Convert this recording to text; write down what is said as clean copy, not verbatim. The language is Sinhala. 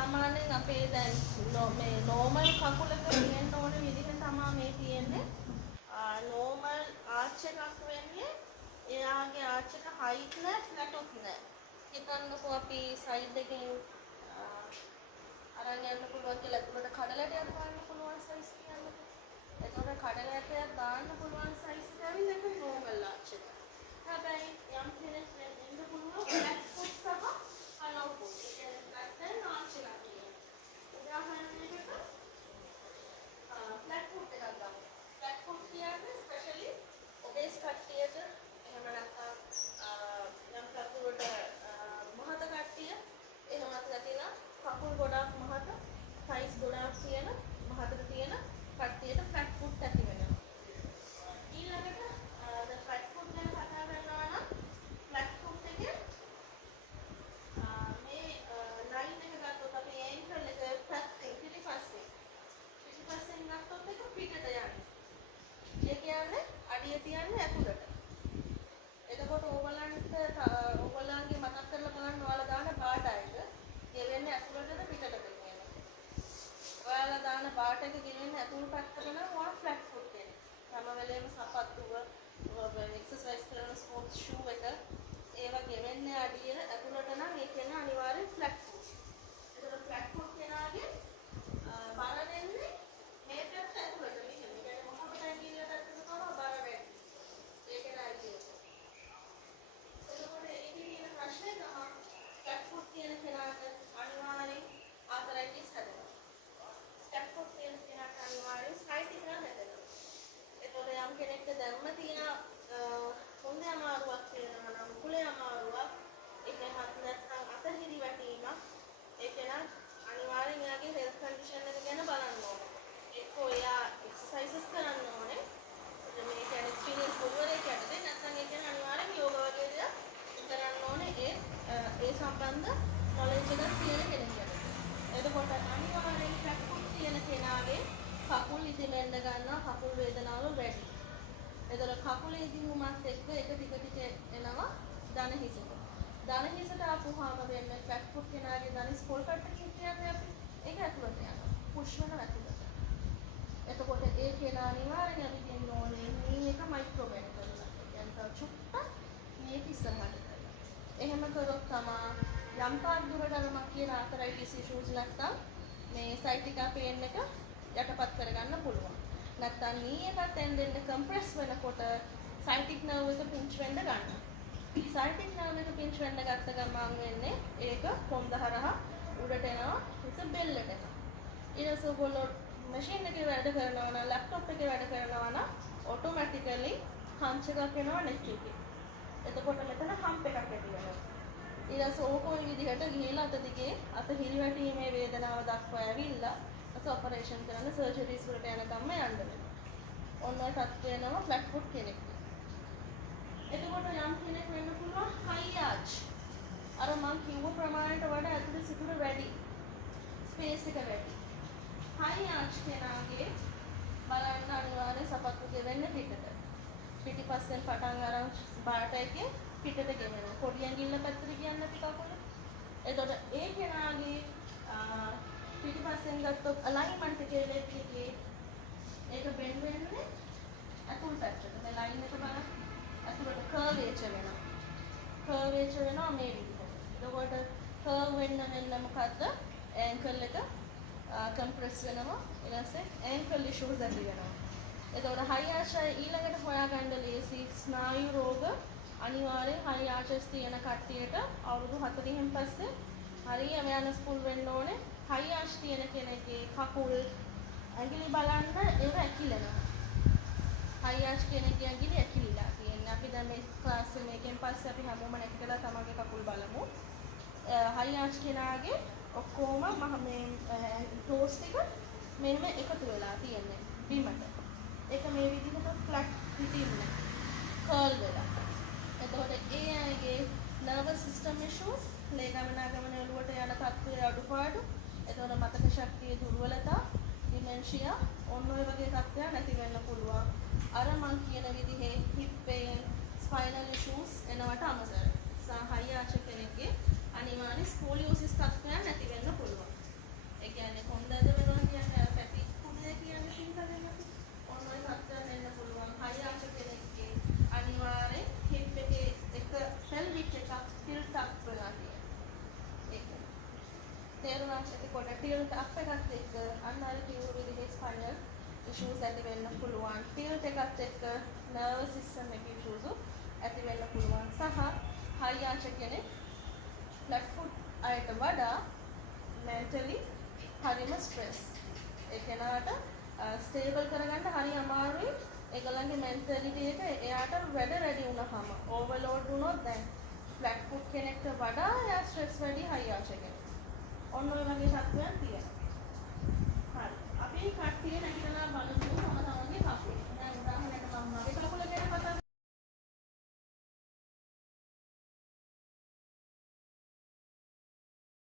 සාමාන්‍යයෙන් අපේ දැන් මේ normal කකුලක තියෙන්න ඕන විදිහ තමයි මේ තියෙන්නේ. normal arch එකක් වෙන්නේ එයාගේ arch එක height නෑ flat up නෑ. හිතන්නකෝ අපි side එකෙන් අරන් යන්න පුළුවන් කියලා එතකොට කඩලටයක් දාන්න පුළුවන් size කියන්නකෝ. එතකොට කඩලටයක් දාන්න පුළුවන් size එක ඇවිල්ලා ඒක normal arch එක. හැබැයි යම් කෙනෙක් වෙන්න පුළුවන් flat foot සහ hollow foot. ඒ කියන්නේ flat and arch එකක් කියන්නේ. උදාහරණයකට flat foot එකක් ගමු. flat foot කියන්නේ especially obese කට්ටියට එහෙම නැත්නම් යම් කකුලට මහත කට්ටිය එහෙමත් නැතිනම් කකුල් ගොඩක් මහත size ගොඩක් තියෙන මහතට තියෙන කට්ටියට flat foot ඇති වෙනවා. ඊළඟට the flat foot ගැන කතා කරනවා නම් flat foot එකේ මේ line එක ගත්තොත් අපි ankle එක පැත්තෙන් පිටිපස්සෙන් ගත්තොත් ඒක පිටට යන්නේ. ඒ කියන්නේ අඩිය තියන්නේ ඇතුළට. එතකොට ඕගොල්ලන්ගේ මතක් කරලා බලන්න ඔයාලා දාන බාට එක ගෙවෙන්නේ ඇතුළටද පිටටද කියලා. ඔයාලා දාන බාට එක ගෙවෙන්නේ ඇතුළු පැත්තට නම් ඔයා flat foot කෙනෙක්. හැම වෙලේම සපත්තුව එක්සර්සයිස් කරන ස්පෝර්ට්ස් ෂූ එක ඒවා ගෙවෙන්නේ අඩිය ඇතුළට නම් ඒ කියන්නේ අනිවාර්යෙන් flat foot. එතකොට flat foot කෙනාගේ බර දෙන්නේ මේ පැත්ත ඇතුළට මෙහෙම. ඒ කියන්නේ මොහොතට ඇඟිල්ල පැත්තට කරනවා බර වැඩි. ඒක නෑ කියන්නේ. එතකොට ඒකේ තියෙන ප්‍රශ්නේ තමයි flat foot කියන කෙනාට අනිවාර්යෙන් ආතරයිටිස් හැදෙනවා. flat foot කියන කෙනාට අනිවාර්යෙන් sciatica හැදෙනවා. එතකොට යම් කෙනෙක්ට දැම්ම තියෙන හොඳේ අමාරුවක් තියෙනවා නම් මුකුලේ අමාරුවක් ඒකවත් නැත්නම් අතහිරි වැටීමක් ඒක නම් අනිවාර්යෙන් එයාගේ හෙල්ත් කන්ඩිෂන් එක ගැන බලන්න ඕනේ. එක්කෝ එයා එක්සර්සයිසස් කරන්න ඕනේ. මේ කියන්නේ එක්ස්පීරියන්ස් ගුරුවරයෙක් යටතේ නැත්නම් ඒ කියන්නේ අනිවාර්යෙන් යෝග වගේ දේවල් කරන්න ඕනේ ඒ සම්බන්ධ නොලෙජ් එකක් තියෙන කෙනෙක් යටතේ. එතකොට අනිවාර්යෙන් flat foot තියෙන කෙනාගේ කකුල් ඉදිමෙන්න ගන්නවා කකුල් වේදනාව වැඩි. එතකොට කකුලේ ඉදිමුමත් එක්ක එක ටික එනවා දන හිසට. දන හිසට ආපුවාම වෙන්නේ flat foot කෙනාගේ දනිස් පොල් කට්ටකින් කියන්නේ අපි ඒක ඇතුළට යනවා. පුෂ් වෙනවා ඇතුළට. එතකොට ඒ කෙනා අනිවාර්යෙන් අපි දෙන්න ඕනේ මේ එක මයික්‍රෝ බෙන්ඩ් කරලා. يعني තව චුට්ටක් මේක ඉස්සරහට කරලා. එහෙම කරොත් තමයි යම් තාක් දුරට අර මම කියන ආතරයිටිස් ඉෂුස් නැත්තම් මේ සයිටිකා පේන් එක යටපත් කරගන්න පුළුවන්. නැත්තම් නී එකත් එන්නෙන් කම්ප්‍රෙස් වෙනකොට සයිටික් නර්ව් එක පින්ච් වෙන්න ගන්නවා. සයිටික් නර්ව් එක පින්ච් වෙන්න ගත්ත ගමන් වෙන්නේ ඒක කොන්ද හරහා උඩට එනවා හිත බෙල්ලට එනවා. ඊට පස්සේ ඔයගොල්ලෝ මැෂින් එකේ වැඩ කරනවා නම් ලැප්ටොප් එකේ වැඩ කරනවා නම් ඔටෝමැටිකලි හන්ච් එකක් එනවා නෙක් එකේ. එතකොට මෙතන හම්ප් එකක් ඇති වෙනවා. ඊට පස්සේ ඕකෝයි විදිහට ගිහිලා අත දිගේ අත හිරිවැටීමේ වේදනාව දක්වා ඇවිල්ලා අත ඔපරේෂන් කරන්න සර්ජරිස් වලට යනකම්ම යන්න වෙනවා. ඔන්න ඔය තත්ත්වය වෙනවා ෆ්ලැට් ෆුට් කෙනෙක්ට. එතකොට යම් කෙනෙක් වෙන්න පුළුවන් හයි ආච්. අර මං කිව්ව ප්‍රමාණයට වඩා ඇතුලේ සිදුර වැඩි. ස්පේස් එක වැඩි. හයි ආච් කෙනාගේ බලන්න අනිවාර්යෙන් සපත්තු ගෙවෙන්නේ පිටට. පිටිපස්සෙන් පටන් අරන් බාට එකේ පිටට ගෙවෙනවා. පොඩි ඇඟිල්ල පැත්තට කියන්නේ අපි කකුල. එතකොට ඒ කෙනාගේ පිටිපස්සෙන් ගත්තොත් අලයින්මන්ට් එකේ වෙද්දී ඒක බෙන්ඩ් වෙන්නේ අතුල් පැත්තට. මේ ලයින් එක බලන්න. අතුලට කර්වේචර් වෙනවා. කර්වේචර් වෙනවා මේ විදිහට. එතකොට කර්ව් වෙන්න මොකද්ද? ඇන්කල් එක කම්ප්‍රෙස් වෙනවා. ඊට පස්සේ ඇන්කල් ඉෂුස් ඇති වෙනවා. එතකොට හයි ආච් ඊළඟට හොයාගන්න ලේසි ස්නායු රෝග අනිවාර්යෙන් හයි ආචස් තියෙන කට්ටියට අවුරුදු 40න් පස්සේ හරිය අවයනස් පුල් වෙන්න ඕනේ. හයි ආච් තියෙන කෙනෙක්ගේ කකුල් ඇඟිලි බලන්න ඒක ඇකිලෙනවා. හයි ආච් කෙනෙක්ගේ ඇඟිලි ඇකිලිලා තියෙනවා. අපි දැන් මේ ක්ලාස් එකෙන් පස්සේ අපි හැමෝම නැගිටලා තමන්ගේ කකුල් බලමු. හයි ආච් කෙනාගේ ඔක්කොම මේ ටෝස් ටික මෙහෙම එකතු වෙලා තියෙන්නේ බිමට. ඒක මේ විදිහට ෆ්ලැට් හිටින්නේ. කර්ල් වෙලා. එතකොට ඒ අයගේ නර්වස් සිස්ටම් ඉෂුස්, ලේ ගමනාගමන ඔළුවට යන තත්ත්වය අඩුපාඩු, එතකොට මතක ශක්තිය දුර්වලතා, ඩිමෙන්ෂියා, ඔන්න ඔය වගේ තත්ත්වයන් නැති වෙන්න පුළුවන්. අර මං කියන විදිහේ හිප් පේන්, ස්පයිනල් ඉෂුස් එනවට අමතරව. හයි ආච් කෙනෙක්ගේ අනිවාර්ය ස්කෝලියෝසිස් තත්ත්වයන් නැති වෙන්න පුළුවන්. කියන්නේ කොන්දද වෙනවා කියන්නේ අර පැටි කුඩේ කියන්නේ සිංහලෙන් අපි. ඔන්න ඔය තත්ත්වයන් වෙන්න පුළුවන්. හයි ආශ කෙනෙක්ගේ අනිවාර්යෙන් හිප් එකේ එක pelvic එකක් tilt up වෙලා තියෙනවා. ඒක. තේරුණාද? එතකොට tilt up එකත් එක්ක අන්න අර කිව්ව විදිහේ spinal issues ඇති වෙන්න පුළුවන්. tilt එකත් එක්ක nervous system එකේ issues ඇති වෙන්න පුළුවන්. සහ හයි ආශ කෙනෙක් flat foot අයට වඩා mentally හරිම stress. ඒ කෙනාට stable කරගන්න හරි අමාරුයි. ඒගොල්ලන්ගේ mentality එක එයාට වැඩ වැඩි වුණාම overload වුණොත් දැන් flat foot කෙනෙක්ට වඩා එයා stress වැඩි හයි ආශ කෙනෙක්. ඔන්න ඔය වගේ තත්ත්වයන් තියෙනවා. හරි. අපි කට්ටිය නැගිටලා බලමු මම තමන්ගේ කකුල. දැන් උදාහරණයක් මම මගේ කකුල ගැන කතා